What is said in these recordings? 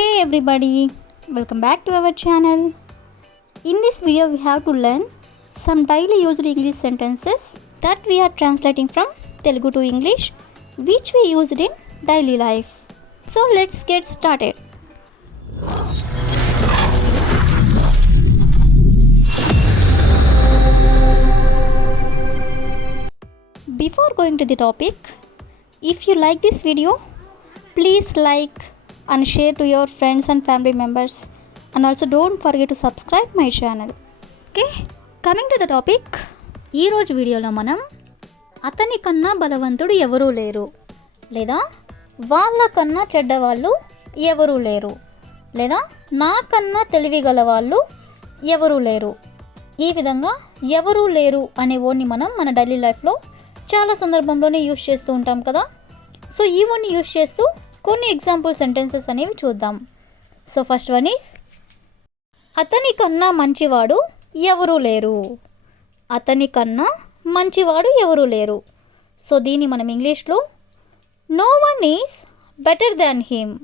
Hey everybody, welcome back to our channel. In this video we have to learn some daily used English sentences that we are translating from Telugu to English which we used in daily life. So let's get started. Before going to the topic, if you like this video, please like and share to your friends and family members, and also don't forget to subscribe my channel. Okay, coming to the topic, ఈ రోజు వీడియోలో మనం అతని కన్నా బలవంతుడు ఎవరూ లేరు, లేదా వాళ్ళకన్నా చెడ్డవాళ్ళు ఎవరూ లేరు, లేదా నాకన్నా తెలివిగల వాళ్ళు ఎవరూ లేరు, ఈ విధంగా ఎవరూ లేరు అనే వర్డ్ని మనం మన డైలీ లైఫ్లో చాలా సందర్భంలోనే యూజ్ చేస్తూ ఉంటాం కదా. సో ఈ వర్డ్ని యూజ్ చేస్తూ కొన్ని ఎగ్జాంపుల్ సెంటెన్సెస్ అనేవి చూద్దాం. సో ఫస్ట్ వన్ ఈస్ అతని కన్నా మంచివాడు ఎవరూ లేరు. అతని కన్నా మంచివాడు ఎవరూ లేరు. సో దీన్ని మనం ఇంగ్లీష్లో no one is better than him.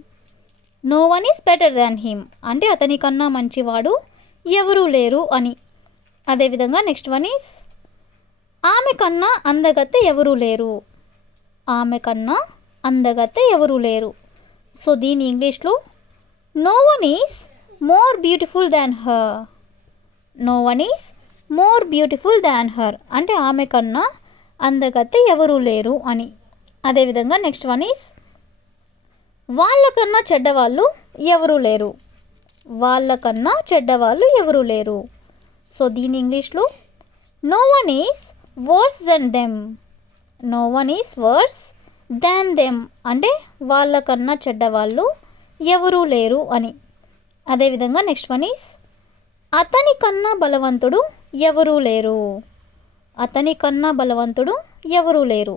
No one is better than him అంటే అతని కన్నా మంచివాడు ఎవరూ లేరు అని. అదేవిధంగా నెక్స్ట్ వన్ ఈజ్ ఆమె కన్నా అందగత్తె ఎవరూ లేరు. ఆమె కన్నా అందగత్తె ఎవరూ లేరు. సో దీని ఇంగ్లీష్లో no one is more beautiful than her. No one is more beautiful than her అంటే ఆమె కన్నా అందగత్తె ఎవరూ లేరు అని. అదేవిధంగా నెక్స్ట్ వన్ ఈజ్ వాళ్ళకన్నా చెడ్డవాళ్ళు ఎవరూ లేరు. వాళ్ళకన్నా చెడ్డవాళ్ళు ఎవరూ లేరు. సో దీని ఇంగ్లీష్లో no one is worse than them. No one is worse than them అంటే వాళ్ళకన్నా చెడ్డవాళ్ళు ఎవరూ లేరు అని. అదేవిధంగా నెక్స్ట్ వన్ ఈజ్ అతని కన్నా బలవంతుడు ఎవరూ లేరు. అతని కన్నా బలవంతుడు ఎవరూ లేరు.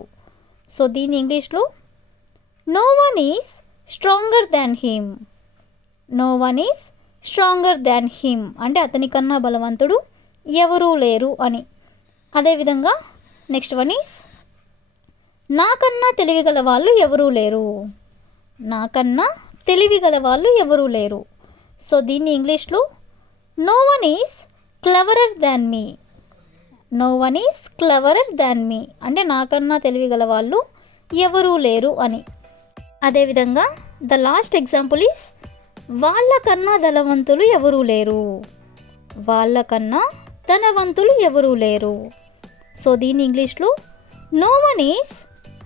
సో దీని ఇంగ్లీష్లో no one is stronger than him. No one is stronger than him అంటే అతని కన్నా బలవంతుడు ఎవరూ లేరు అని. అదేవిధంగా నెక్స్ట్ వన్ ఈజ్ నాకన్నా తెలివిగల వాళ్ళు ఎవరూ లేరు. నాకన్నా తెలివిగల వాళ్ళు ఎవరూ లేరు. సో దీన్ని ఇంగ్లీష్లో no one is cleverer than me. No one is cleverer than me అంటే నాకన్నా తెలివిగల వాళ్ళు ఎవరూ లేరు అని. అదేవిధంగా ద లాస్ట్ ఎగ్జాంపుల్ ఈజ్ వాళ్ళకన్నా ధనవంతులు ఎవరూ లేరు. వాళ్ళకన్నా ధనవంతులు ఎవరూ లేరు. సో దీని ఇంగ్లీష్లో no one is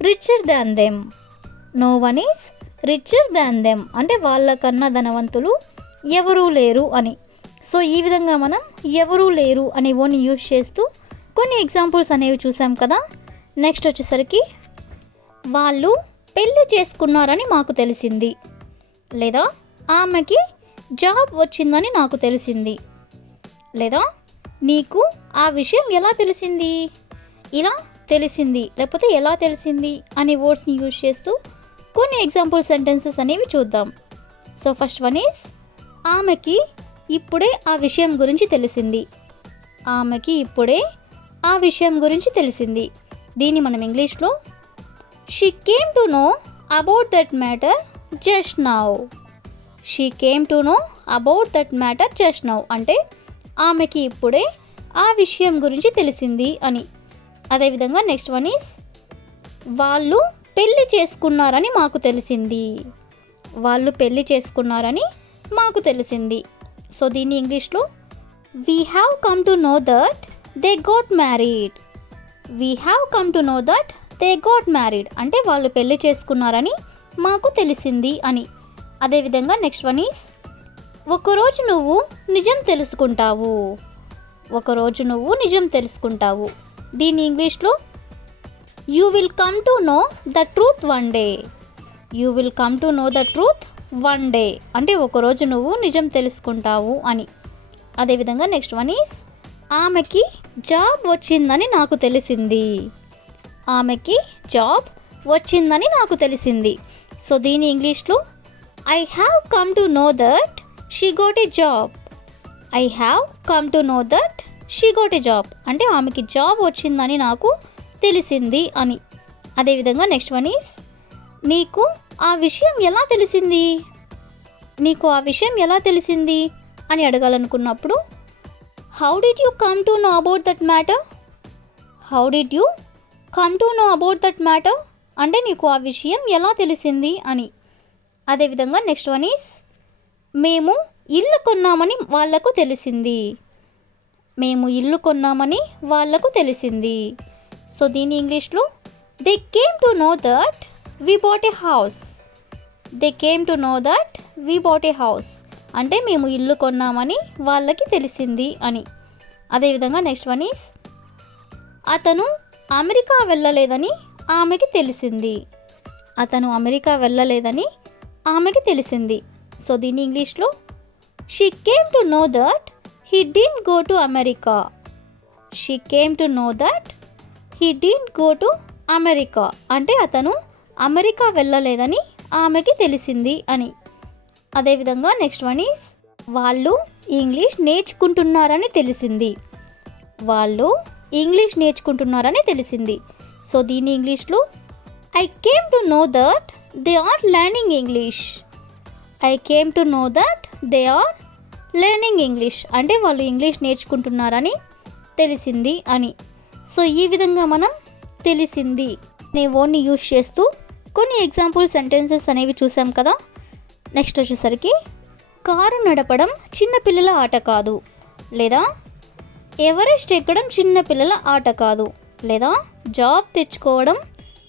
richer than them. No one is richer than them అంటే వాళ్ళకన్నా ధనవంతులు ఎవరూ లేరు అని. సో ఈ విధంగా మనం ఎవరూ లేరు అనే వర్డ్ని యూజ్ చేస్తూ కొన్ని ఎగ్జాంపుల్స్ అనేవి చూసాం కదా. నెక్స్ట్ వచ్చేసరికి వాళ్ళు పెళ్ళి చేసుకున్నారని మాకు తెలిసింది, లేదా ఆమెకి జాబ్ వచ్చిందని నాకు తెలిసింది, లేదా నీకు ఆ విషయం ఎలా తెలిసింది, ఇలా తెలిసింది, లేకపోతే ఎలా తెలిసింది అనే వర్డ్స్ని యూజ్ చేస్తూ కొన్ని ఎగ్జాంపుల్ సెంటెన్సెస్ అనేవి చూద్దాం. సో ఫస్ట్ వన్ ఈజ్ ఆమెకి ఇప్పుడే ఆ విషయం గురించి తెలిసింది. ఆమెకి ఇప్పుడే ఆ విషయం గురించి తెలిసింది. దీన్ని మనం ఇంగ్లీష్లో she came to know about that matter just now. She came to know about that matter just now అంటే ఆమెకి ఇప్పుడే ఆ విషయం గురించి తెలిసింది అని. అదేవిధంగా నెక్స్ట్ వన్ ఈజ్ వాళ్ళు పెళ్ళి చేసుకున్నారని మాకు తెలిసింది. వాళ్ళు పెళ్ళి చేసుకున్నారని మాకు తెలిసింది. సో దీన్ని ఇంగ్లీష్లో we have come to know that they got married. We have come to know that they got married అంటే వాళ్ళు పెళ్ళి చేసుకున్నారని మాకు తెలిసింది అని. అదేవిధంగా నెక్స్ట్ వన్ ఈజ్ ఒకరోజు నువ్వు నిజం తెలుసుకుంటావు. ఒకరోజు నువ్వు నిజం తెలుసుకుంటావు. దీని ఇంగ్లీష్లో you will come to know the truth one day. You will come to know the truth one day అంటే ఒకరోజు నువ్వు నిజం తెలుసుకుంటావు అని. అదేవిధంగా నెక్స్ట్ వన్ ఈజ్ ఆమెకి జాబ్ వచ్చిందని నాకు తెలిసింది. ఆమెకి జాబ్ వచ్చిందని నాకు తెలిసింది. సో దీని ఇంగ్లీష్లో I have come to know that she goat A job. I have come to know that she goat A job అంటే ఆమెకి జాబ్ వచ్చిందని నాకు తెలిసింది అని. అదేవిధంగా నెక్స్ట్ వన్ ఈజ్ నీకు ఆ విషయం ఎలా తెలిసింది. నీకు ఆ విషయం ఎలా తెలిసింది అని అడగాలనుకున్నప్పుడు how did you come to know about that matter? How did you come to know about that matter అంటే నీకు ఆ విషయం ఎలా తెలిసింది అని. అదేవిధంగా నెక్స్ట్ వన్ ఈస్ మేము ఇల్లు కొన్నామని వాళ్లకు తెలిసింది. మేము ఇల్లు కొన్నామని వాళ్లకు తెలిసింది. సో దీని ఇంగ్లీష్లో they came to know that we bought a house. They came to know that we bought a house అంటే మేము ఇల్లు కొన్నామని వాళ్ళకి తెలిసింది అని. అదేవిధంగా నెక్స్ట్ వన్ ఈస్ అతను అమెరికా వెళ్ళలేదని ఆమెకి తెలిసింది. అతను అమెరికా వెళ్ళలేదని ఆమెకి తెలిసింది. సో దీని ఇంగ్లీష్లో she came to know that he didn't go to America. She came to know that he didn't go to America అంటే అతను అమెరికా వెళ్ళలేదని ఆమెకి తెలిసింది అని. అదేవిధంగా నెక్స్ట్ వన్ ఈస్ వాళ్ళు ఇంగ్లీష్ నేర్చుకుంటున్నారని తెలిసింది. వాళ్ళు ఇంగ్లీష్ నేర్చుకుంటున్నారని తెలిసింది. సో దీని ఇంగ్లీష్లో I came to know that they are learning English. I came to know that they are learning English అంటే వాళ్ళు ఇంగ్లీష్ నేర్చుకుంటున్నారని తెలిసింది అని. సో ఈ విధంగా మనం తెలిసింది అనే వర్డ్ని యూజ్ చేస్తూ కొన్ని ఎగ్జాంపుల్ సెంటెన్సెస్ అనేవి చూసాం కదా. నెక్స్ట్ వచ్చేసరికి కారు నడపడం చిన్నపిల్లల ఆట కాదు, లేదా ఎవరెస్ట్ ఎక్కడం చిన్నపిల్లల ఆట కాదు, లేదా జాబ్ తెచ్చుకోవడం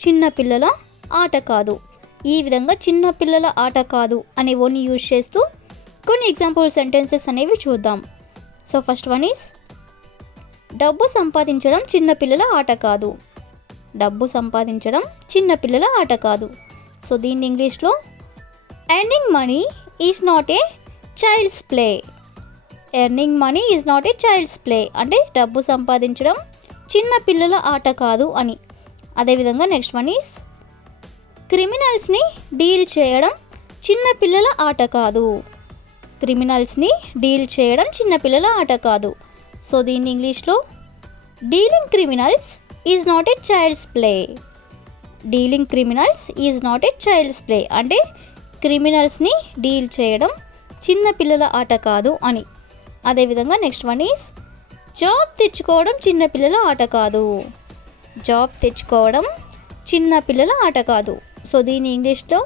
చిన్నపిల్లల ఆట కాదు. ఈ విధంగా చిన్నపిల్లల ఆట కాదు అనే వర్డ్ని యూజ్ చేస్తూ కొన్ని ఎగ్జాంపుల్ సెంటెన్సెస్ అనేవి చూద్దాం. సో ఫస్ట్ వన్ ఈస్ డబ్బు సంపాదించడం చిన్నపిల్లల ఆట కాదు. డబ్బు సంపాదించడం చిన్నపిల్లల ఆట కాదు. సో దీన్ని ఇంగ్లీష్లో earning money is not a child's play. Earning money is not a child's play అంటే డబ్బు సంపాదించడం చిన్నపిల్లల ఆట కాదు అని. అదేవిధంగా నెక్స్ట్ వన్ ఈస్ క్రిమినల్స్ని డీల్ చేయడం చిన్నపిల్లల ఆట కాదు. క్రిమినల్స్ని డీల్ చేయడం చిన్నపిల్లల ఆట కాదు. సో దీన్ని ఇంగ్లీష్లో dealing criminals is not a child's play. Dealing criminals is not a child's play అంటే క్రిమినల్స్ని డీల్ చేయడం చిన్నపిల్లల ఆట కాదు అని. అదేవిధంగా నెక్స్ట్ వన్ ఈస్ జాబ్ తెచ్చుకోవడం చిన్నపిల్లల ఆట కాదు. జాబ్ తెచ్చుకోవడం చిన్నపిల్లల ఆట కాదు. సో దీని ఇంగ్లీష్లో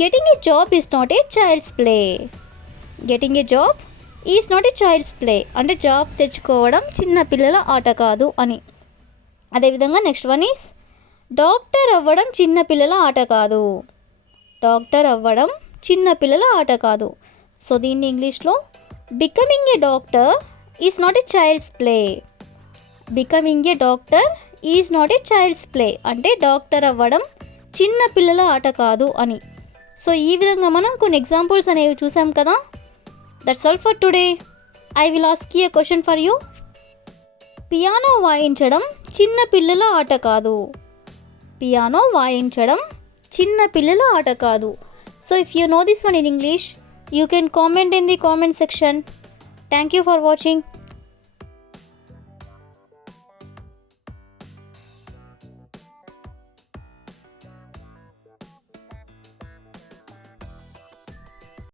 getting a job is not a child's play. Getting a job is not a child's play అంటే జాబ్ తెచ్చుకోవడం చిన్నపిల్లల ఆట కాదు అని. అదేవిధంగా నెక్స్ట్ వన్ ఈస్ డాక్టర్ అవ్వడం చిన్నపిల్లల ఆట కాదు. డాక్టర్ అవ్వడం చిన్నపిల్లల ఆట కాదు. సో దీన్ని ఇంగ్లీష్లో becoming a doctor is not a child's play. Becoming a doctor is not a child's play అంటే డాక్టర్ అవ్వడం చిన్నపిల్లల ఆట కాదు అని. సో ఈ విధంగా మనం కొన్ని ఎగ్జాంపుల్స్ అనేవి చూసాం కదా. That's all for today. I will ask you a question for you. Piano వాయించడం చిన్నపిల్లల ఆట కాదు. పియానో వాయించడం చిన్నపిల్లల ఆట కాదు. So if you know this one in English, you can comment in the comment section. Thank you for watching.